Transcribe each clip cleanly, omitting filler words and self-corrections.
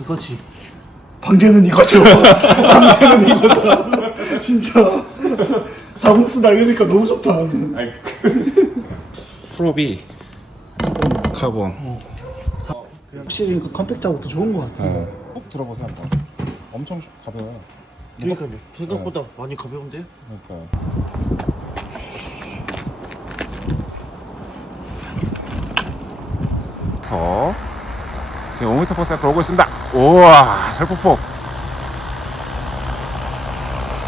이거지. 방제는 이거죠. 방제는 이거다. 진짜. 사공스 나이니까 너무 좋다. 프로비 카본. 확실히 그 컴팩트하고 더 좋은 것 같아. 꼭 들어보세요 한번. 엄청 가벼워요. 그러니까 생각보다 많이 가벼운데? 그러니까. 지금 5m/s 오고 있습니다. 우와, 살폭폭.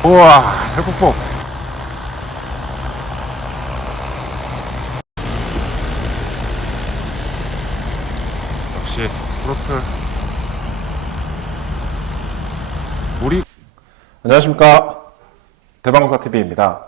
우와, 살폭폭. 역시 스로틀. 우리 안녕하십니까, 대방사TV입니다.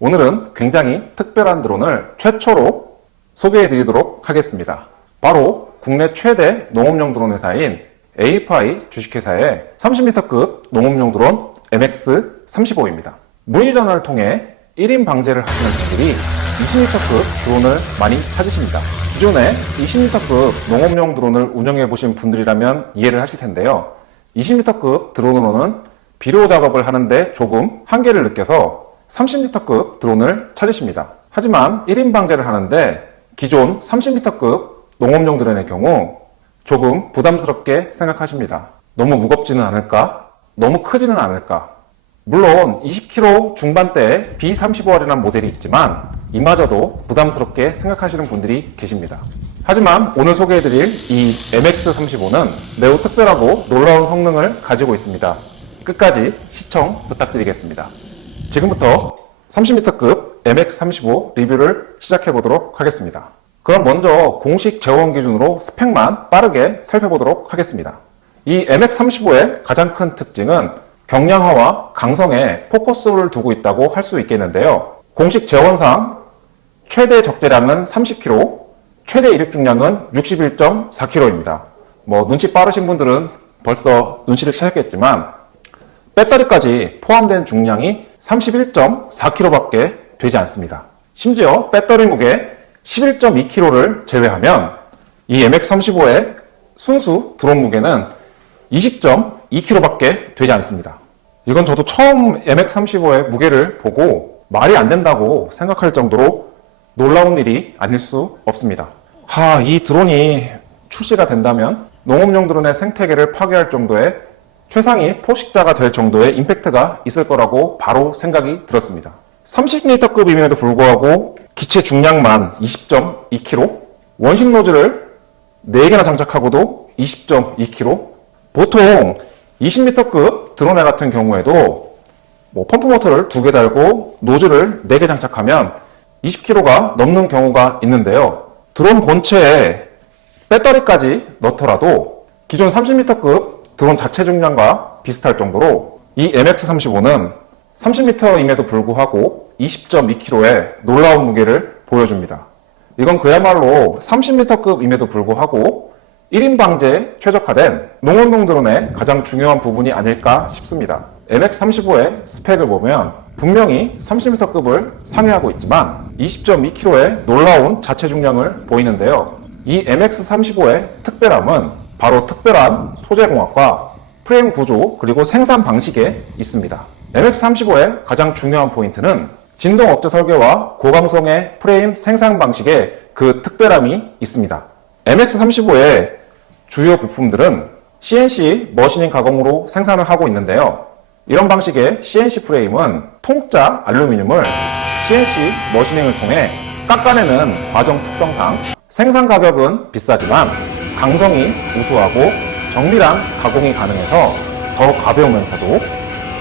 오늘은 굉장히 특별한 드론을 최초로 소개해 드리도록 하겠습니다. 바로 국내 최대 농업용 드론 회사인 AFI 주식회사의 30m급 농업용 드론 MX35입니다. 문의 전화를 통해 1인 방제를 하시는 분들이 20m급 드론을 많이 찾으십니다. 기존에 20m급 농업용 드론을 운영해 보신 분들이라면 이해를 하실 텐데요. 20m급 드론으로는 비료 작업을 하는데 조금 한계를 느껴서 30m급 드론을 찾으십니다. 하지만 1인 방제를 하는데 기존 30m급 농업용 드론의 경우 조금 부담스럽게 생각하십니다. 너무 무겁지는 않을까? 너무 크지는 않을까? 물론 20kg 중반대의 B35R이라는 모델이 있지만 이마저도 부담스럽게 생각하시는 분들이 계십니다. 하지만 오늘 소개해드릴 이 MX35는 매우 특별하고 놀라운 성능을 가지고 있습니다. 끝까지 시청 부탁드리겠습니다. 지금부터 30m급 MX35 리뷰를 시작해보도록 하겠습니다. 그럼 먼저 공식 제원 기준으로 스펙만 빠르게 살펴보도록 하겠습니다. 이 MX35의 가장 큰 특징은 경량화와 강성에 포커스를 두고 있다고 할 수 있겠는데요. 공식 제원상 최대 적재량은 30kg, 최대 이륙 중량은 61.4kg입니다. 눈치 빠르신 분들은 벌써 눈치를 채셨겠지만 배터리까지 포함된 중량이 31.4kg밖에 되지 않습니다. 심지어 배터리 무게 11.2kg를 제외하면 이 MX35의 순수 드론 무게는 20.2kg밖에 되지 않습니다. 이건 저도 처음 MX35의 무게를 보고 말이 안 된다고 생각할 정도로 놀라운 일이 아닐 수 없습니다. 이 드론이 출시가 된다면 농업용 드론의 생태계를 파괴할 정도의 최상위 포식자가 될 정도의 임팩트가 있을 거라고 바로 생각이 들었습니다. 30L급임에도 불구하고 기체 중량만 20.2kg, 원심 노즐을 4개나 장착하고도 20.2kg, 보통 20m급 드론에 같은 경우에도 펌프 모터를 2개 달고 노즐을 4개 장착하면 20kg가 넘는 경우가 있는데요. 드론 본체에 배터리까지 넣더라도 기존 30m급 드론 자체 중량과 비슷할 정도로 이 MX35는 30m임에도 불구하고 20.2kg의 놀라운 무게를 보여줍니다. 이건 그야말로 30m급임에도 불구하고 1인 방제에 최적화된 농업용 드론의 가장 중요한 부분이 아닐까 싶습니다. MX35의 스펙을 보면 분명히 30m급을 상회하고 있지만 20.2kg의 놀라운 자체 중량을 보이는데요. 이 MX35의 특별함은 바로 특별한 소재공학과 프레임 구조 그리고 생산 방식에 있습니다. MX35의 가장 중요한 포인트는 진동 억제 설계와 고강성의 프레임 생산 방식에 그 특별함이 있습니다. MX35의 주요 부품들은 CNC 머시닝 가공으로 생산을 하고 있는데요. 이런 방식의 CNC 프레임은 통짜 알루미늄을 CNC 머시닝을 통해 깎아내는 과정 특성상 생산 가격은 비싸지만 강성이 우수하고 정밀한 가공이 가능해서 더 가벼우면서도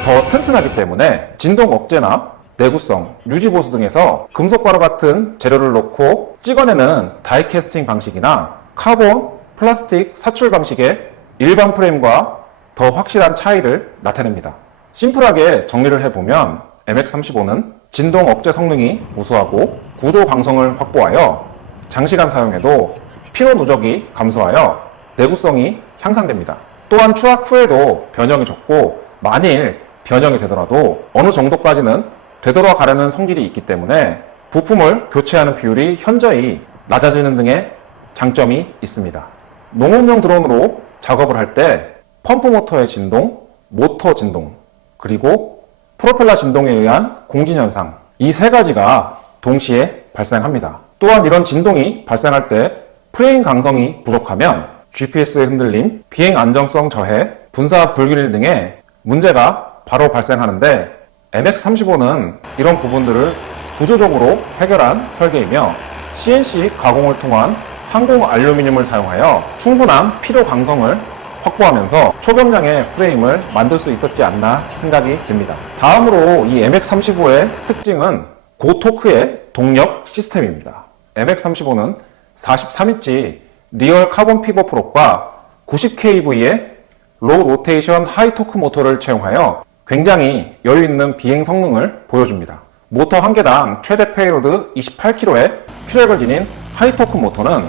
더 튼튼하기 때문에 진동 억제나 내구성, 유지 보수 등에서 금속과로 같은 재료를 넣고 찍어내는 다이캐스팅 방식이나 카본, 플라스틱 사출 방식의 일반 프레임과 더 확실한 차이를 나타냅니다. 심플하게 정리를 해보면 MX35는 진동 억제 성능이 우수하고 구조 강성을 확보하여 장시간 사용해도 피로 누적이 감소하여 내구성이 향상됩니다. 또한 추락 후에도 변형이 적고 만일 변형이 되더라도 어느 정도까지는 되돌아가려는 성질이 있기 때문에 부품을 교체하는 비율이 현저히 낮아지는 등의 장점이 있습니다. 농업용 드론으로 작업을 할 때 펌프 모터의 진동, 모터 진동, 그리고 프로펠러 진동에 의한 공진 현상, 이 세 가지가 동시에 발생합니다. 또한 이런 진동이 발생할 때 프레임 강성이 부족하면 GPS의 흔들림, 비행 안정성 저해, 분사 불균일 등의 문제가 바로 발생하는데 MX-35는 이런 부분들을 구조적으로 해결한 설계이며 CNC 가공을 통한 항공 알루미늄을 사용하여 충분한 필요 강성을 확보하면서 초경량의 프레임을 만들 수 있었지 않나 생각이 듭니다. 다음으로 이 MX-35의 특징은 고토크의 동력 시스템입니다. MX-35는 43인치 리얼 카본 피버 프롭과 90kV의 로 로테이션 하이 토크 모터를 채용하여 굉장히 여유 있는 비행 성능을 보여줍니다. 모터 한 개당 최대 페이로드 28kg의 추력을 지닌 하이 토크 모터는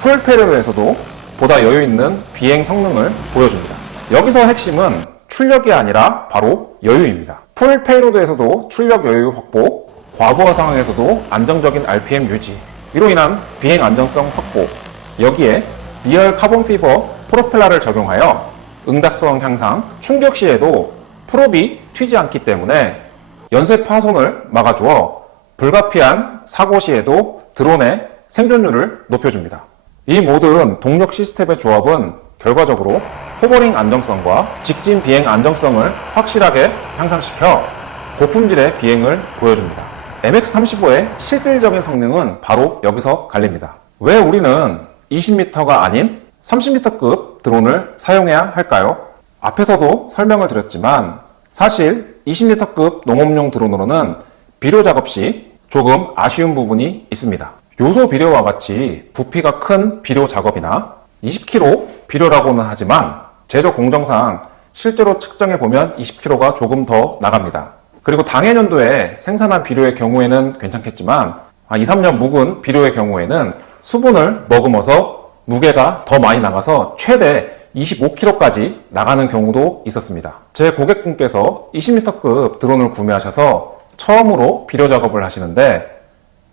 풀 페이로드에서도 보다 여유 있는 비행 성능을 보여줍니다. 여기서 핵심은 출력이 아니라 바로 여유입니다. 풀 페이로드에서도 출력 여유 확보, 과부하 상황에서도 안정적인 RPM 유지, 이로 인한 비행 안정성 확보, 여기에 리얼 카본 피버 프로펠러를 적용하여 응답성 향상, 충격 시에도 프롭이 튀지 않기 때문에 연쇄 파손을 막아주어 불가피한 사고 시에도 드론의 생존율을 높여줍니다. 이 모든 동력 시스템의 조합은 결과적으로 호버링 안정성과 직진 비행 안정성을 확실하게 향상시켜 고품질의 비행을 보여줍니다. MX-35의 실질적인 성능은 바로 여기서 갈립니다. 왜 우리는 20m가 아닌 30m급 드론을 사용해야 할까요? 앞에서도 설명을 드렸지만 사실 20m급 농업용 드론으로는 비료 작업 시 조금 아쉬운 부분이 있습니다. 요소 비료와 같이 부피가 큰 비료 작업이나 20kg 비료라고는 하지만 제조 공정상 실제로 측정해보면 20kg가 조금 더 나갑니다. 그리고 당해년도에 생산한 비료의 경우에는 괜찮겠지만 2, 3년 묵은 비료의 경우에는 수분을 머금어서 무게가 더 많이 나가서 최대 25kg까지 나가는 경우도 있었습니다. 제 고객분께서 20m급 드론을 구매하셔서 처음으로 비료 작업을 하시는데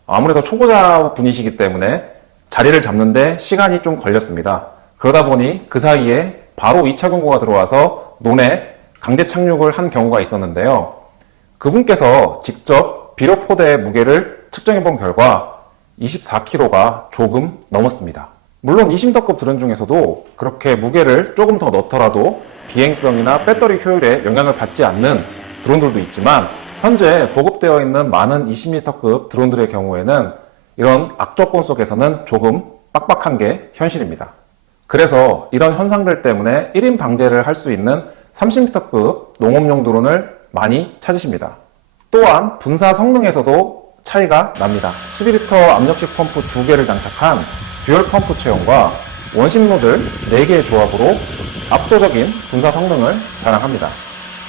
아무래도 초보자 분이시기 때문에 자리를 잡는데 시간이 좀 걸렸습니다. 그러다 보니 그 사이에 바로 2차 경고가 들어와서 논에 강제 착륙을 한 경우가 있었는데요. 그분께서 직접 비료 포대의 무게를 측정해 본 결과 24kg가 조금 넘었습니다. 물론 20m급 드론 중에서도 그렇게 무게를 조금 더 넣더라도 비행성이나 배터리 효율에 영향을 받지 않는 드론들도 있지만 현재 보급되어 있는 많은 20m급 드론들의 경우에는 이런 악조건 속에서는 조금 빡빡한 게 현실입니다. 그래서 이런 현상들 때문에 1인 방제를 할 수 있는 30m급 농업용 드론을 많이 찾으십니다. 또한 분사 성능에서도 차이가 납니다. 12리터 압력식 펌프 2개를 장착한 듀얼 펌프 체형과 원심 노즐 4개의 조합으로 압도적인 분사 성능을 자랑합니다.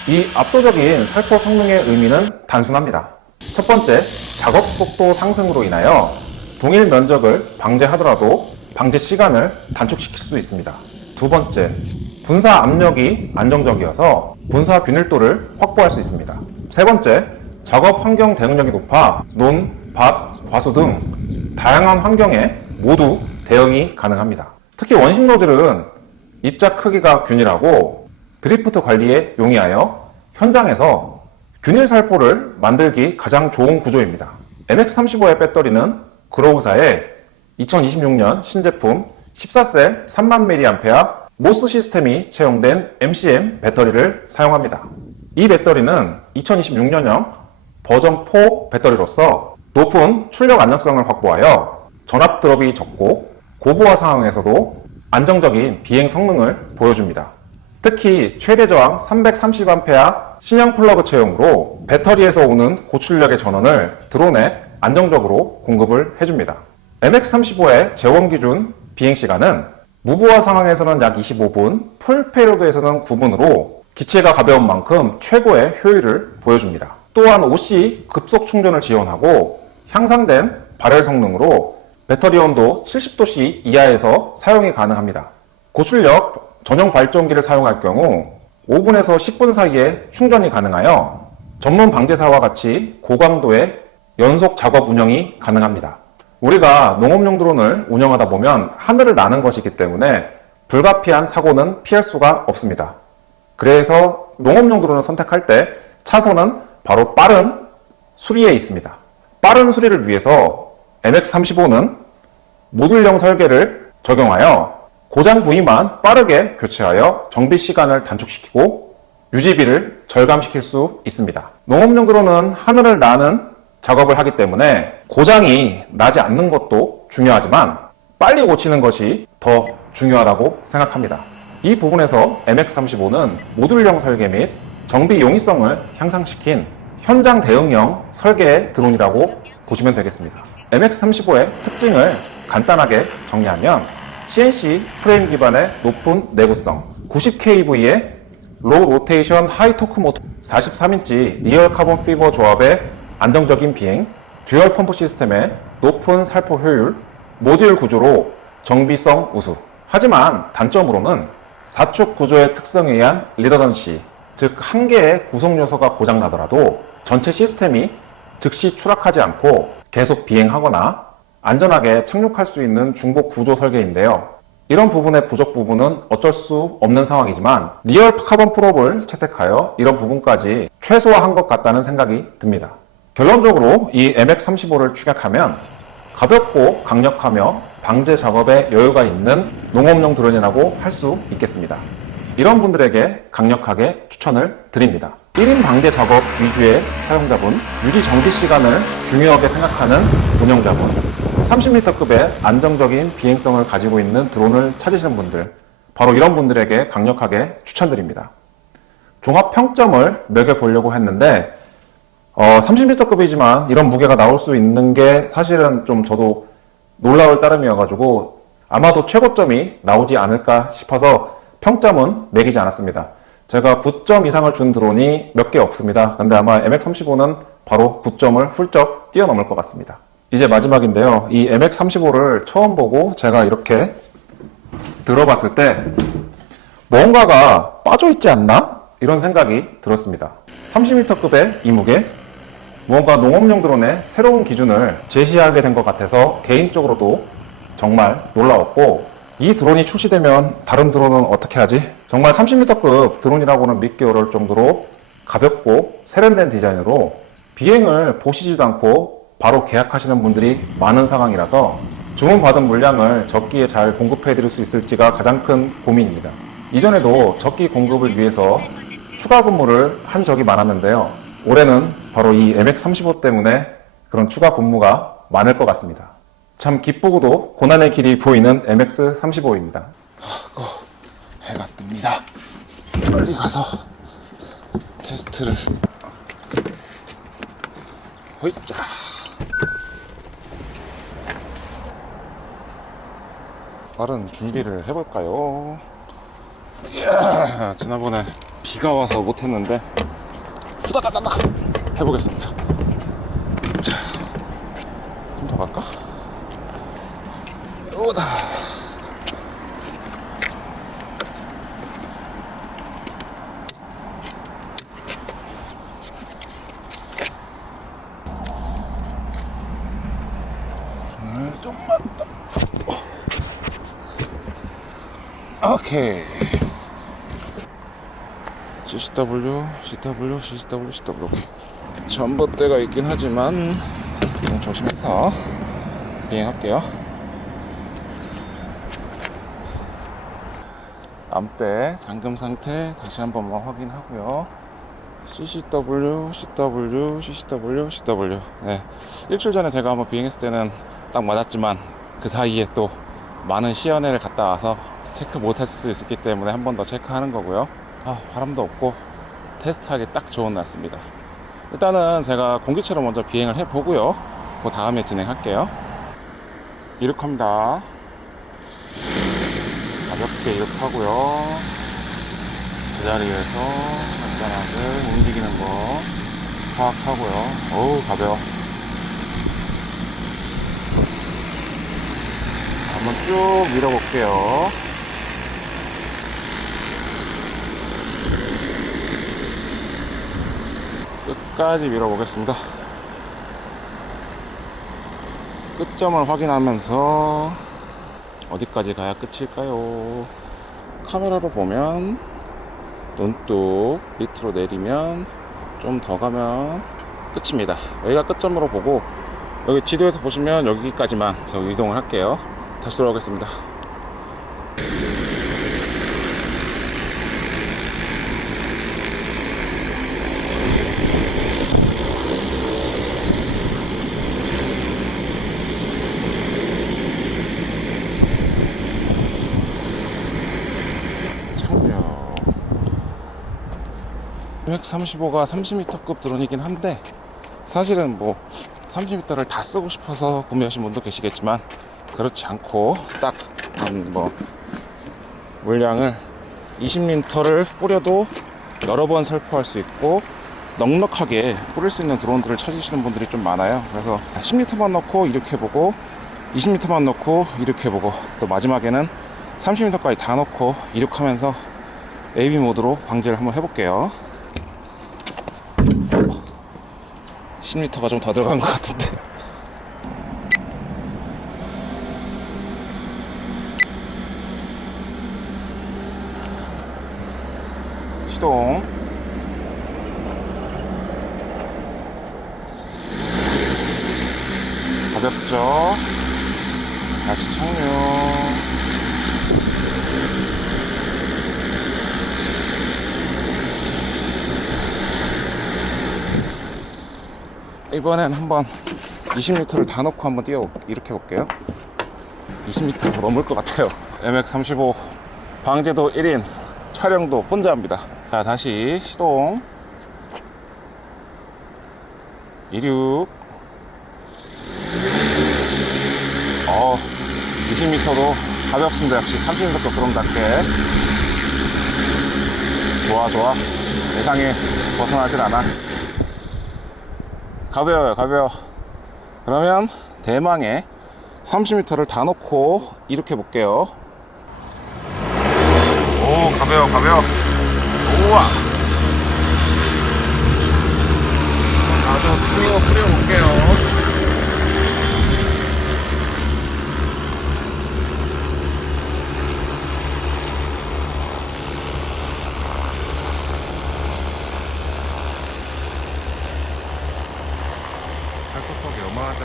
이 압도적인 살포 성능의 의미는 단순합니다. 첫 번째, 작업 속도 상승으로 인하여 동일 면적을 방제하더라도 방제 시간을 단축시킬 수 있습니다. 두 번째, 분사 압력이 안정적이어서 분사 균일도를 확보할 수 있습니다. 세 번째, 작업 환경 대응력이 높아 논, 밭, 과수 등 다양한 환경에 모두 대응이 가능합니다. 특히 원심 노즐은 입자 크기가 균일하고 드리프트 관리에 용이하여 현장에서 균일 살포를 만들기 가장 좋은 구조입니다. MX-35의 배터리는 그로우사의 2026년 신제품 14셀 30,000mAh 모스 시스템이 채용된 MCM 배터리를 사용합니다. 이 배터리는 2026년형 버전 4 배터리로서 높은 출력 안정성을 확보하여 전압 드롭이 적고 고부하 상황에서도 안정적인 비행 성능을 보여줍니다. 특히 최대 저항 330A 신형 플러그 채용으로 배터리에서 오는 고출력의 전원을 드론에 안정적으로 공급을 해줍니다. MX-35의 재원 기준 비행시간은 무부하 상황에서는 약 25분, 풀 페이로드에서는 9분으로 기체가 가벼운 만큼 최고의 효율을 보여줍니다. 또한 OC 급속 충전을 지원하고 향상된 발열 성능으로 배터리 온도 70도씨 이하에서 사용이 가능합니다. 고출력 전용 발전기를 사용할 경우 5분에서 10분 사이에 충전이 가능하여 전문 방제사와 같이 고강도의 연속 작업 운영이 가능합니다. 우리가 농업용 드론을 운영하다 보면 하늘을 나는 것이기 때문에 불가피한 사고는 피할 수가 없습니다. 그래서 농업용 드론을 선택할 때 차선은 바로 빠른 수리에 있습니다. 빠른 수리를 위해서 MX35는 모듈형 설계를 적용하여 고장 부위만 빠르게 교체하여 정비 시간을 단축시키고 유지비를 절감시킬 수 있습니다. 농업용 드론은 하늘을 나는 작업을 하기 때문에 고장이 나지 않는 것도 중요하지만 빨리 고치는 것이 더 중요하다고 생각합니다. 이 부분에서 MX35는 모듈형 설계 및 정비 용이성을 향상시킨 현장 대응형 설계의 드론이라고 보시면 되겠습니다. MX35의 특징을 간단하게 정리하면 CNC 프레임 기반의 높은 내구성, 90kV의 로우 로테이션 하이 토크 모터, 43인치 리얼 카본 피버 조합의 안정적인 비행, 듀얼 펌프 시스템의 높은 살포 효율, 모듈 구조로 정비성 우수. 하지만 단점으로는 4축 구조의 특성에 의한 리더던시, 즉 한 개의 구성 요소가 고장나더라도 전체 시스템이 즉시 추락하지 않고 계속 비행하거나 안전하게 착륙할 수 있는 중복 구조 설계인데요. 이런 부분의 부족 부분은 어쩔 수 없는 상황이지만 리얼 카본 프롭을 채택하여 이런 부분까지 최소화한 것 같다는 생각이 듭니다. 결론적으로 이 MX35를 추격하면 가볍고 강력하며 방제 작업에 여유가 있는 농업용 드론이라고 할 수 있겠습니다. 이런 분들에게 강력하게 추천을 드립니다. 1인 방제 작업 위주의 사용자분, 유지 정비 시간을 중요하게 생각하는 운영자분, 30m급의 안정적인 비행성을 가지고 있는 드론을 찾으시는 분들, 바로 이런 분들에게 강력하게 추천드립니다. 종합 평점을 매겨보려고 했는데 30m급이지만 이런 무게가 나올 수 있는 게 사실은 좀 저도 놀라울 따름이어가지고 아마도 최고점이 나오지 않을까 싶어서 평점은 매기지 않았습니다. 제가 9점 이상을 준 드론이 몇 개 없습니다. 근데 아마 MX35는 바로 9점을 훌쩍 뛰어넘을 것 같습니다. 이제 마지막인데요. 이 MX35를 처음 보고 제가 이렇게 들어봤을 때 뭔가가 빠져있지 않나? 이런 생각이 들었습니다. 30m급의 이 무게, 무언가 농업용 드론의 새로운 기준을 제시하게 된 것 같아서 개인적으로도 정말 놀라웠고, 이 드론이 출시되면 다른 드론은 어떻게 하지? 정말 30m급 드론이라고는 믿기 어려울 정도로 가볍고 세련된 디자인으로 비행을 보시지도 않고 바로 계약하시는 분들이 많은 상황이라서 주문받은 물량을 적기에 잘 공급해 드릴 수 있을지가 가장 큰 고민입니다. 이전에도 적기 공급을 위해서 추가 근무를 한 적이 많았는데요. 올해는 바로 이 MX35 때문에 그런 추가 근무가 많을 것 같습니다. 참 기쁘고도 고난의 길이 보이는 MX35입니다. 해가 뜹니다. 빨리 가서 테스트를. 호이자. 빠른 준비를 해볼까요? 이야, 지난번에 비가 와서 못했는데 후다다다닥 해보겠습니다. 자, 좀 더 갈까? 오다. 좀만 더. 오케이. CCW. 전봇대가 있긴 하지만 좀 조심해서 비행할게요. 암대 잠금 상태 다시 한 번만 확인하고요. CCW. 네. 일주일 전에 제가 한번 비행했을 때는 딱 맞았지만 그 사이에 또 많은 시연회를 갔다 와서 체크 못했을 수도 있었기 때문에 한 번 더 체크하는 거고요. 바람도 없고 테스트하기 딱 좋은 날씨입니다. 일단은 제가 공기체로 먼저 비행을 해보고요. 그 다음에 진행할게요. 이륙합니다. 가볍게 이륙하고요. 제자리에서 간단하게 움직이는 거 파악하고요. 어우, 가벼워. 한번 쭉 밀어볼게요. 끝까지 밀어보겠습니다. 끝점을 확인하면서 어디까지 가야 끝일까요? 카메라로 보면 눈뚝 밑으로 내리면 좀 더 가면 끝입니다. 여기가 끝점으로 보고 여기 지도에서 보시면 여기까지만 저 이동을 할게요. 다시 돌아오겠습니다. 창녕 135가 30m급 드론이긴 한데 사실은 뭐 30m를 다 쓰고 싶어서 구매하신 분도 계시겠지만 그렇지 않고 딱 뭐 물량을 20m를 뿌려도 여러 번 살포할 수 있고 넉넉하게 뿌릴 수 있는 드론들을 찾으시는 분들이 좀 많아요. 그래서 10m만 넣고 이륙해보고 20m만 넣고 이륙해보고 또 마지막에는 30m까지 다 넣고 이륙하면서 AB 모드로 방제를 한번 해볼게요. 10m가 좀 더 들어간 것 같은데. 시동. 가볍죠? 다시 착륙. 이번엔 한번 20m를 다 넣고 한번 이렇게 볼게요. 20m 더 넘을 것 같아요. MX35 방제도 1인, 촬영도 혼자 합니다. 자, 다시 시동. 이륙. 20m도 가볍습니다. 역시 30m급 드론답게. 좋아. 예상에 벗어나질 않아. 가벼워요. 그러면 대망의 30m를 다 넣고 이렇게 볼게요. 오, 가벼워. 우와. 나도 뿌려볼게요. 발톱폭이 어마하죠?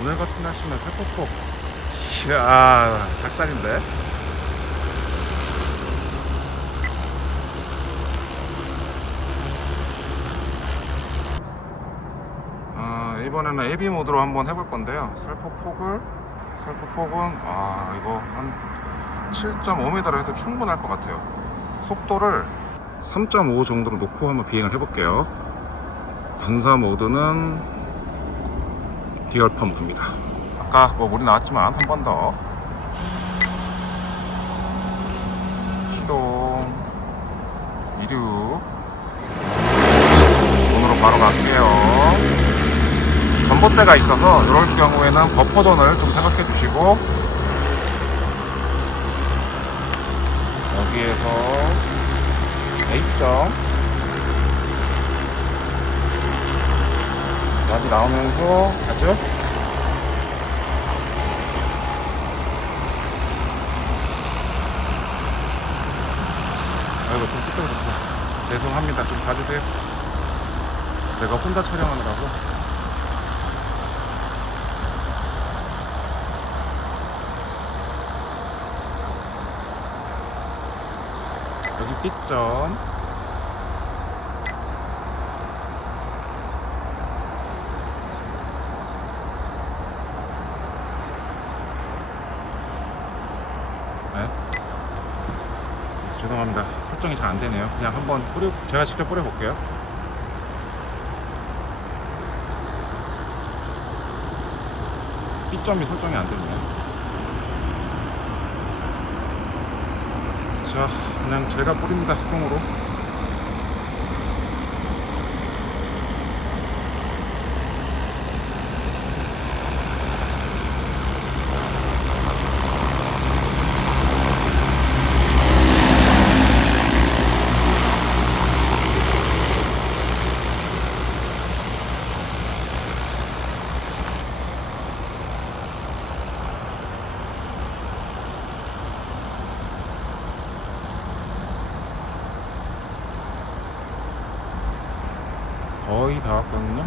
오늘 같은 날씨면 살포폭 이야 작살인데. 이번에는 AB 모드로 한번 해볼 건데요. 살포폭은 이거 한 7.5m를 해도 충분할 것 같아요. 속도를 3.5 정도로 놓고 한번 비행을 해볼게요. 분사 모드는 디얼파 모드입니다. 아까 뭐 물이 나왔지만 한 번 더 시동, 이륙. 문으로 바로 갈게요. 전봇대가 있어서 이럴 경우에는 버퍼존을 좀 생각해 주시고, 여기에서 A점 나비 나오면서 가죠. 아이고 좀 삐뚤어졌다. 죄송합니다. 좀 봐주세요. 내가 혼자 촬영하느라고. 여기 B점. 네. 죄송합니다. 설정이 잘 안되네요. 그냥 한번 제가 직접 뿌려볼게요. B점이 설정이 안되네요. 자, 그냥 제가 뿌립니다. 수동으로. 거의 다 왔거든요.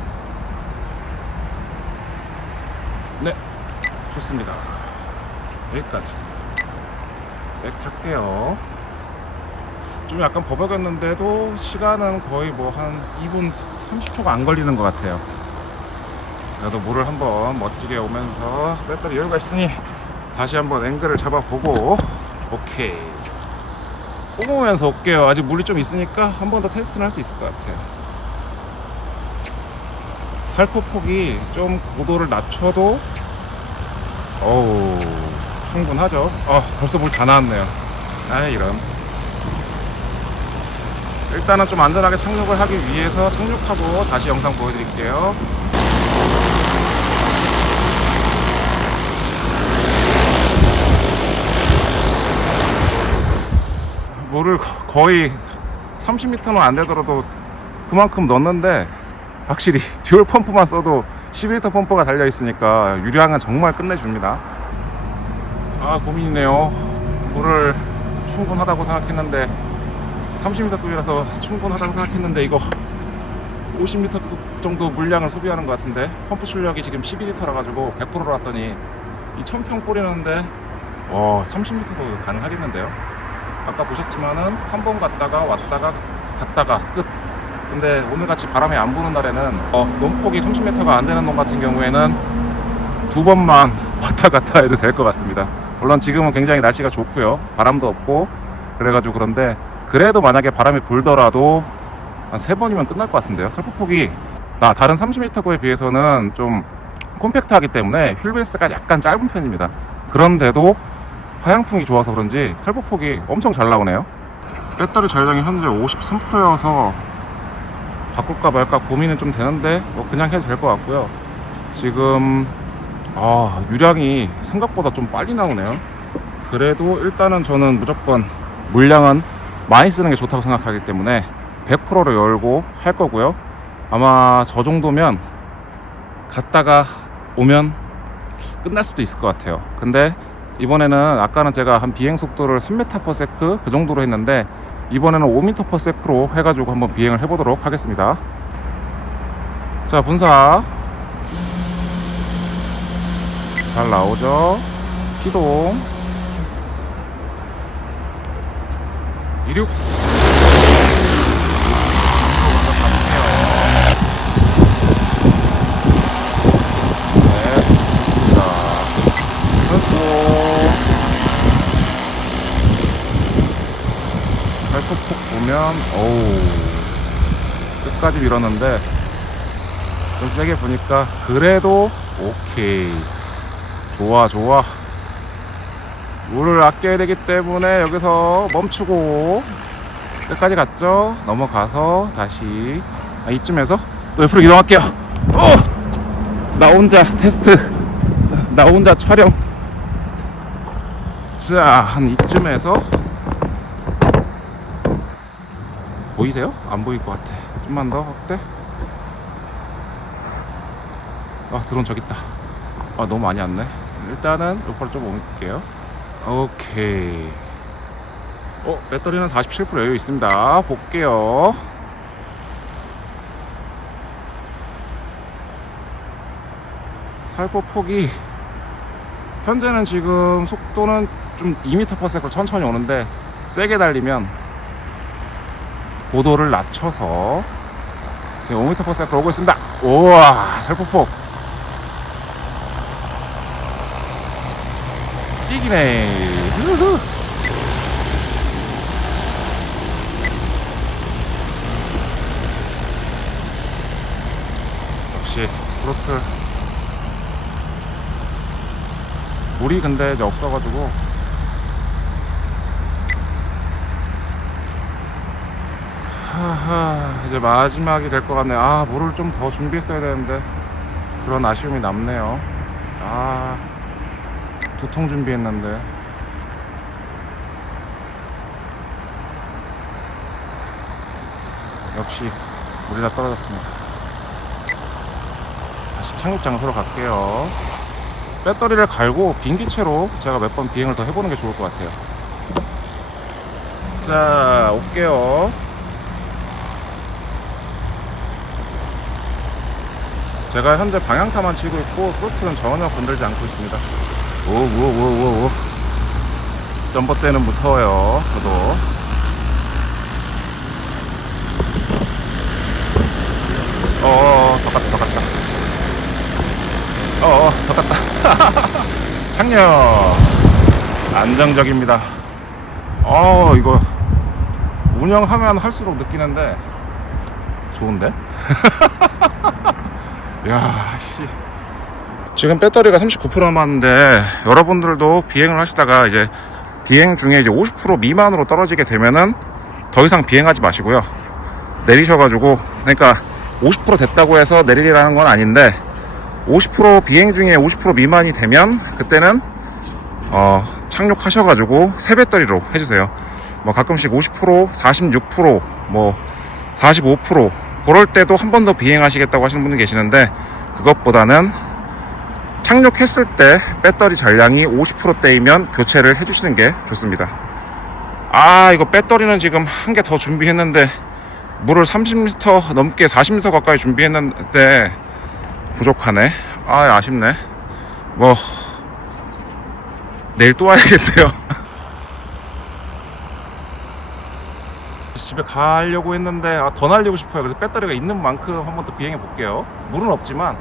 네, 좋습니다. 여기까지 맥 탈게요. 좀 약간 버벅였는데도 시간은 거의 뭐 한 2분 30초가 안 걸리는 것 같아요. 그래도 물을 한번 멋지게 오면서 배터리 여유가 있으니 다시 한번 앵글을 잡아보고, 오케이. 뿜으면서 올게요. 아직 물이 좀 있으니까 한 번 더 테스트는 할 수 있을 것 같아요. 살포폭이 좀 고도를 낮춰도 어우 충분하죠. 벌써 물 다 나왔네요. 이런. 일단은 좀 안전하게 착륙을 하기 위해서 착륙하고 다시 영상 보여드릴게요. 물을 거의 30m는 안 되더라도 그만큼 넣었는데, 확실히 듀얼 펌프만 써도 11리터 펌프가 달려 있으니까 유량은 정말 끝내줍니다. 고민이네요. 물을 충분하다고 생각했는데 30m 급이라서 충분하다고 생각했는데 이거 50m 급 정도 물량을 소비하는 것 같은데, 펌프 출력이 지금 12리터라 가지고 100%로 왔더니 이 1000평 뿌리는데 30m도 가능하겠는데요. 아까 보셨지만은 한 번 갔다가 왔다가 갔다가 끝. 근데 오늘같이 바람이 안 부는 날에는 논폭이 30m가 안 되는 논 같은 경우에는 두 번만 왔다 갔다 해도 될 것 같습니다. 물론 지금은 굉장히 날씨가 좋고요, 바람도 없고 그래가지고. 그런데 그래도 만약에 바람이 불더라도 한 3번이면 끝날 것 같은데요. 살포폭이 다른 30m급에 비해서는 좀 콤팩트하기 때문에 휠베이스가 약간 짧은 편입니다. 그런데도 하양풍이 좋아서 그런지 살포폭이 엄청 잘 나오네요. 배터리 잔량이 현재 53%여서 바꿀까 말까 고민은 좀 되는데 그냥 해도 될 것 같고요. 지금 유량이 생각보다 좀 빨리 나오네요. 그래도 일단은 저는 무조건 물량은 많이 쓰는 게 좋다고 생각하기 때문에 100%를 열고 할 거고요. 아마 저 정도면 갔다가 오면 끝날 수도 있을 것 같아요. 근데 이번에는 아까는 제가 한 비행 속도를 3m/s 그 정도로 했는데, 이번에는 5m/s로 해가지고 한번 비행을 해보도록 하겠습니다. 자, 분사 잘 나오죠. 시동 이륙. 살포폭 보면 끝까지 밀었는데 좀 세게 보니까 그래도 오케이. 좋아. 물을 아껴야 되기 때문에 여기서 멈추고 끝까지 갔죠. 넘어가서 다시 이쯤에서 또 옆으로 이동할게요. 나 혼자 테스트, 나 혼자 촬영. 자, 한 이쯤에서 보이세요? 안 보일 것 같아. 좀만 더 확대. 드론 저기 있다. 너무 많이 왔네. 일단은 옆으로 좀 옮길게요. 오케이. 배터리는 47% 여유 있습니다. 볼게요. 살포폭이 현재는 지금 속도는 좀 2m/s 천천히 오는데, 세게 달리면 고도를 낮춰서 지금 5m/s 오고 있습니다. 우와, 살포폭 찍이네. 후후. 역시 스로틀. 물이 근데 이제 없어가지고 이제 마지막이 될 것 같네. 물을 좀 더 준비했어야 되는데 그런 아쉬움이 남네요. 2통 준비했는데. 역시 물이 다 떨어졌습니다. 다시 착륙 장소로 갈게요. 배터리를 갈고 빈 기체로 제가 몇 번 비행을 더 해보는 게 좋을 것 같아요. 자, 올게요. 제가 현재 방향타만 치고 있고 스로틀은 전혀 건들지 않고 있습니다. 오. 점퍼 때는 무서워요. 저도. 더 갔다. 더 갔다. 착륙. 안정적입니다. 이거 운영하면 할수록 느끼는데 좋은데? 야, 씨. 지금 배터리가 39% 남았는데 여러분들도 비행을 하시다가 이제 비행 중에 이제 50% 미만으로 떨어지게 되면은 더 이상 비행하지 마시고요. 내리셔가지고, 그러니까 50% 됐다고 해서 내리라는 건 아닌데 50% 비행 중에 50% 미만이 되면 그때는 착륙하셔가지고 새 배터리로 해주세요. 뭐 가끔씩 50%, 46%, 뭐 45% 그럴 때도 한 번 더 비행하시겠다고 하시는 분들 계시는데 그것보다는 착륙했을 때 배터리 잔량이 50%대이면 교체를 해주시는 게 좋습니다. 이거 배터리는 지금 한 개 더 준비했는데 물을 30리터 넘게 40리터 가까이 준비했는데 부족하네. 아쉽네. 뭐 내일 또 와야겠네요. 집에 가려고 했는데 더 날리고 싶어요. 그래서 배터리가 있는 만큼 한번 더 비행해 볼게요. 물은 없지만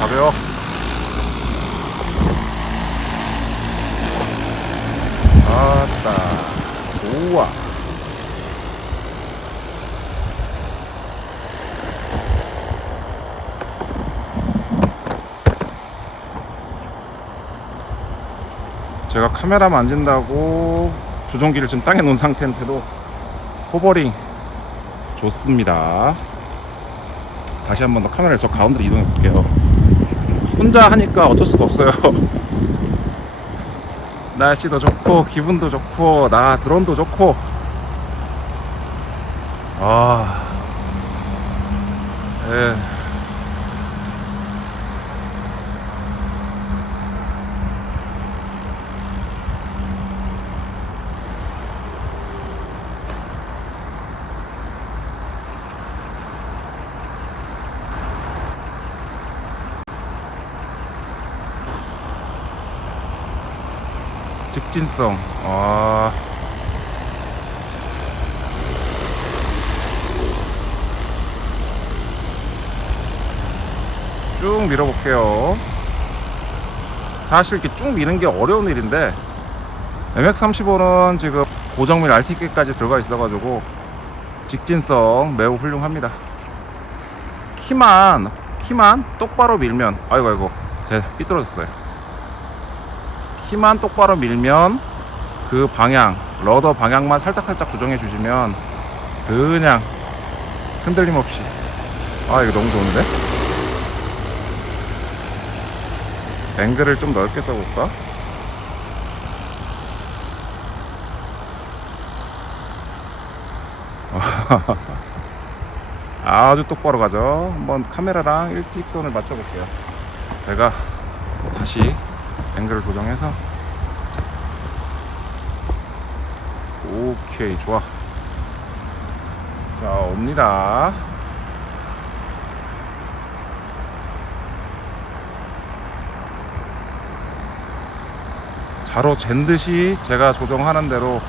가벼워. 아따 좋아. 제가 카메라 만진다고 조종기를 지금 땅에 놓은 상태인데도 호버링 좋습니다. 다시 한 번 더 카메라를 저 가운데로 이동해 볼게요. 혼자 하니까 어쩔 수가 없어요. 날씨도 좋고 기분도 좋고 드론도 좋고 예. 직진성 쭉 밀어볼게요. 사실 이렇게 쭉 미는 게 어려운 일인데 MX-35는 지금 고정밀 RTK까지 들어가 있어가지고 직진성 매우 훌륭합니다. 키만 똑바로 밀면 아이고 제가 삐뚤어졌어요. 키만 똑바로 밀면 그 방향, 러더 방향만 살짝 조정해 주시면 그냥 흔들림 없이 이거 너무 좋은데? 앵글을 좀 넓게 써볼까? 아주 똑바로 가죠. 한번 카메라랑 일직선을 맞춰볼게요. 제가 다시 앵글을 조정해서 오케이 좋아. 자 옵니다. 자로 잰 듯이 제가 조정하는 대로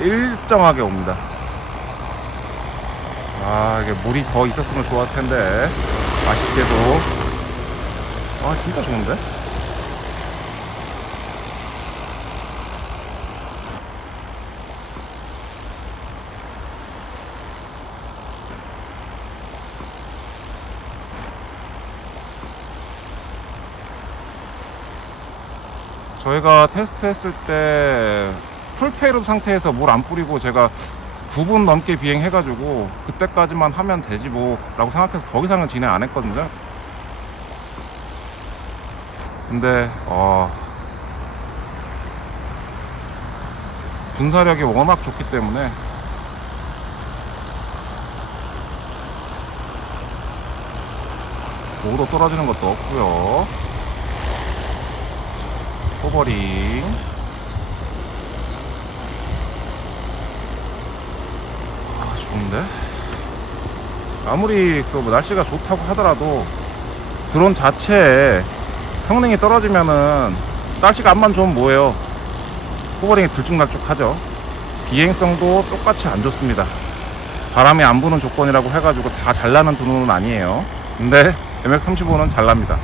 일정하게 옵니다. 이게 물이 더 있었으면 좋았을 텐데 아쉽게도 진짜 좋은데? 저희가 테스트 했을 때 풀페이로드 상태에서 물 안 뿌리고 제가 9분 넘게 비행해가지고 그때까지만 하면 되지 뭐 라고 생각해서 더 이상은 진행 안 했거든요. 근데 분사력이 워낙 좋기 때문에 고도 떨어지는 것도 없고요. 호버링 좋은데? 아무리 그 뭐 날씨가 좋다고 하더라도 드론 자체에 성능이 떨어지면은 날씨가 안만 좋으면 뭐예요? 호버링이 들쭉날쭉하죠. 비행성도 똑같이 안 좋습니다. 바람이 안 부는 조건이라고 해가지고 다 잘 나는 드론은 아니에요. 근데 MX35는 잘 납니다.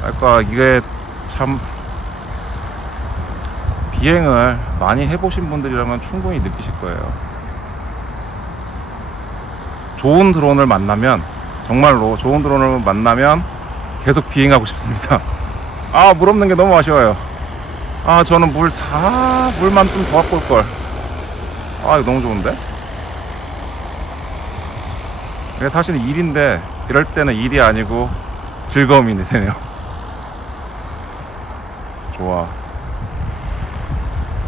그러니까 이게 참 비행을 많이 해보신 분들이라면 충분히 느끼실 거예요. 좋은 드론을 만나면, 정말로 좋은 드론을 만나면 계속 비행하고 싶습니다. 아, 물 없는 게 너무 아쉬워요. 아, 저는 물만 좀 더 갖고 올걸. 아, 이거 너무 좋은데? 이게 사실 일인데 이럴 때는 일이 아니고 즐거움이 되네요. 좋아.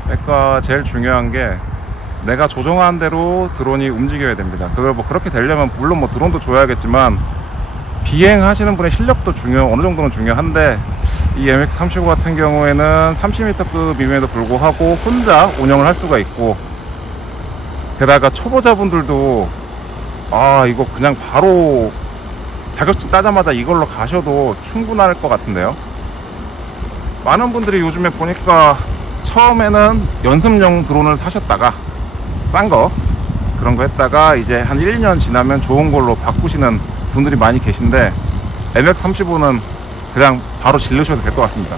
그러니까 제일 중요한 게 내가 조정한 대로 드론이 움직여야 됩니다. 그걸 뭐 그렇게 되려면 물론 뭐 드론도 줘야겠지만 비행하시는 분의 실력도 어느 정도는 중요한데, 이 MX35 같은 경우에는 30m급임에도 불구하고 혼자 운영을 할 수가 있고, 게다가 초보자분들도 이거 그냥 바로 자격증 따자마자 이걸로 가셔도 충분할 것 같은데요. 많은 분들이 요즘에 보니까 처음에는 연습용 드론을 사셨다가 싼 거 그런 거 했다가 이제 한 1, 2년 지나면 좋은 걸로 바꾸시는 분들이 많이 계신데, MX35는 그냥 바로 질르셔도 될 것 같습니다.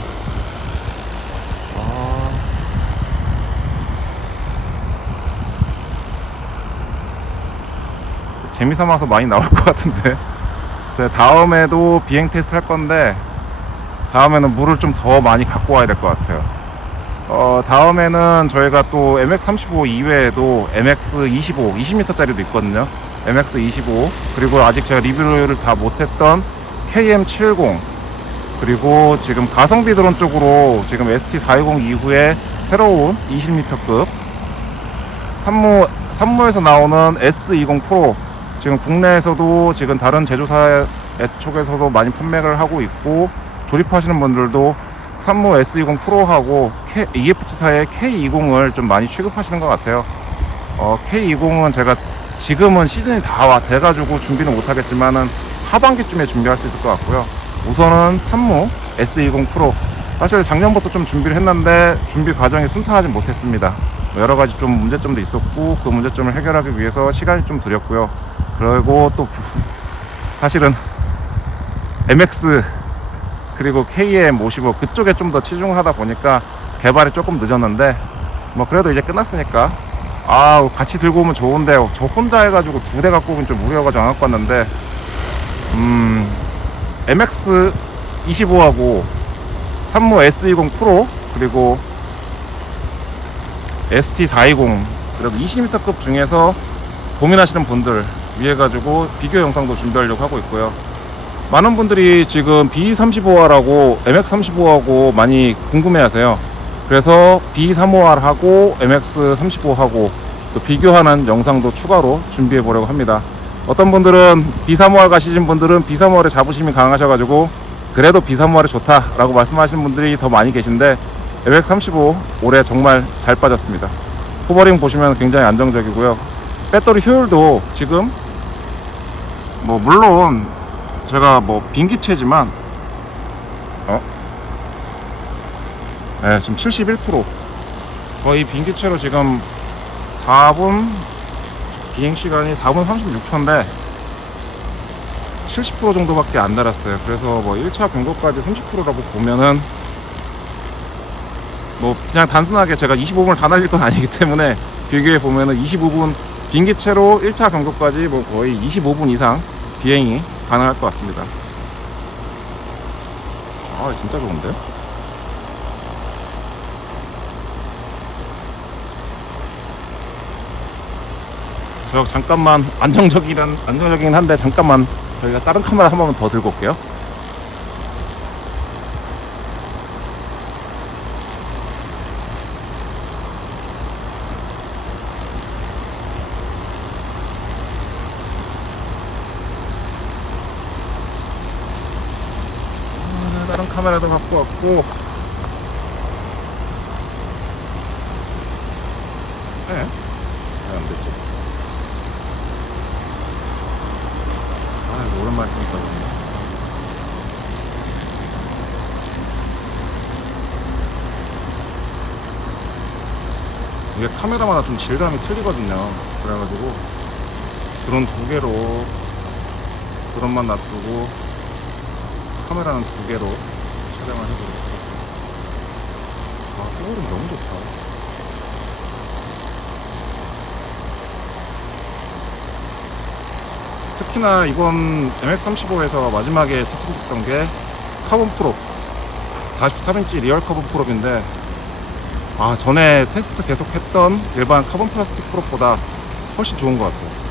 재미삼아서 많이 나올 것 같은데, 제가 다음에도 비행 테스트 할 건데 다음에는 물을 좀 더 많이 갖고 와야 될 것 같아요. 다음에는 저희가 또 MX35 이외에도 MX25 20m짜리도 있거든요. MX25, 그리고 아직 제가 리뷰를 다 못했던 KM70, 그리고 지금 가성비 드론 쪽으로 지금 ST420 이후에 새로운 20m급 산무에서 나오는 S20 프로, 지금 국내에서도 지금 다른 제조사 쪽에서도 많이 판매를 하고 있고, 조립하시는 분들도 산무 S20 프로하고 EFT사의 K20을 좀 많이 취급하시는 것 같아요. K20은 제가 지금은 시즌이 다 돼가지고 준비는 못하겠지만은 하반기쯤에 준비할 수 있을 것 같고요. 우선은 산무 S20 프로, 사실 작년부터 좀 준비를 했는데 준비 과정이 순탄하지 못했습니다. 여러 가지 좀 문제점도 있었고, 그 문제점을 해결하기 위해서 시간이 좀 들였고요. 그리고 또 사실은 MX 그리고 KM55 그쪽에 좀 더 치중하다 보니까 개발이 조금 늦었는데, 뭐 그래도 이제 끝났으니까 같이 들고 오면 좋은데, 저 혼자 해가지고 2대 갖고 오긴 좀 무리여가지고 안 갖고 왔는데, MX25하고 산무 S20 프로 그리고 ST420, 그리고 20m급 중에서 고민하시는 분들 위해 가지고 비교 영상도 준비하려고 하고 있고요. 많은 분들이 지금 B35R하고 MX35하고 많이 궁금해 하세요. 그래서 B35R하고 MX35하고 또 비교하는 영상도 추가로 준비해 보려고 합니다. 어떤 분들은 B35R 가시신 분들은 B35R에 자부심이 강하셔가지고 그래도 B35R이 좋다라고 말씀하시는 분들이 더 많이 계신데, MX35 올해 정말 잘 빠졌습니다. 호버링 보시면 굉장히 안정적이고요. 배터리 효율도 지금 뭐 물론 제가 뭐 빈기체지만 네, 지금 71%, 거의 빈기체로 지금 4분 비행시간이 4분 36초인데 70% 정도밖에 안 달았어요. 그래서 뭐 1차 경고까지 30%라고 보면은 뭐 그냥 단순하게 제가 25분을 다 날릴 건 아니기 때문에 비교해 보면은 25분 빈기체로 1차 경고까지 뭐 거의 25분 이상 비행이 가능할 것 같습니다. 진짜 좋은데? 저 잠깐만 안정적이긴 한데 잠깐만 저희가 다른 카메라 한 번만 더 들고 올게요. 다른 카메라도 갖고 왔고, 네, 안 됐죠. 말씀 있거든요. 이게 카메라마다 좀 질감이 틀리거든요. 그래가지고 드론 2개로 드론만 놔두고 카메라는 2개로 촬영을 해보도록 하겠습니다. 아, 떠오름 너무 좋다. 특히나 이번 MX35에서 마지막에 테스트했던 게 카본 프롭 43인치 리얼 카본 프롭인데, 전에 테스트 계속 했던 일반 카본 플라스틱 프롭보다 훨씬 좋은 것 같아요.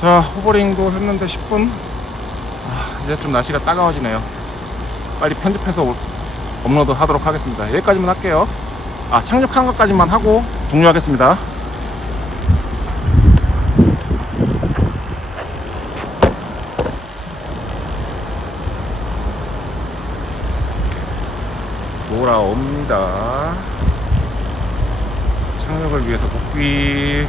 자, 호버링도 했는데 10분. 이제 좀 날씨가 따가워지네요. 빨리 편집해서 업로드 하도록 하겠습니다. 여기까지만 할게요. 착륙한 것까지만 하고 종료하겠습니다. 돌아옵니다. 착륙을 위해서 복귀,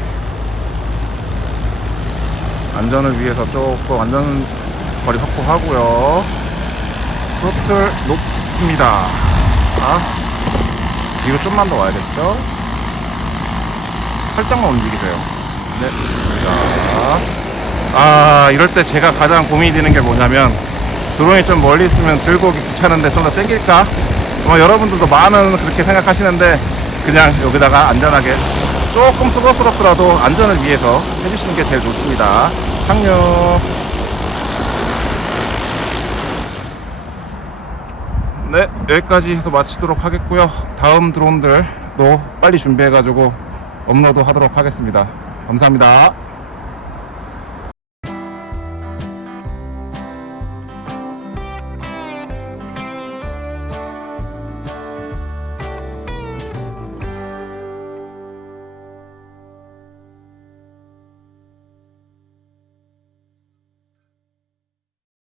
안전을 위해서 조금 안전거리 확보하고요. 스로틀 높습니다. 뒤로 좀만 더 와야겠죠? 살짝만 움직이세요. 네. 자, 이럴 때 제가 가장 고민이 되는 게 뭐냐면, 드론이 좀 멀리 있으면 들고 오기 귀찮은데 좀 더 당길까? 여러분들도 많은 그렇게 생각하시는데, 그냥 여기다가 안전하게 조금 수고스럽더라도 안전을 위해서 해주시는 게 제일 좋습니다. 착륙. 네, 여기까지 해서 마치도록 하겠고요. 다음 드론들도 빨리 준비해가지고 업로드 하도록 하겠습니다. 감사합니다.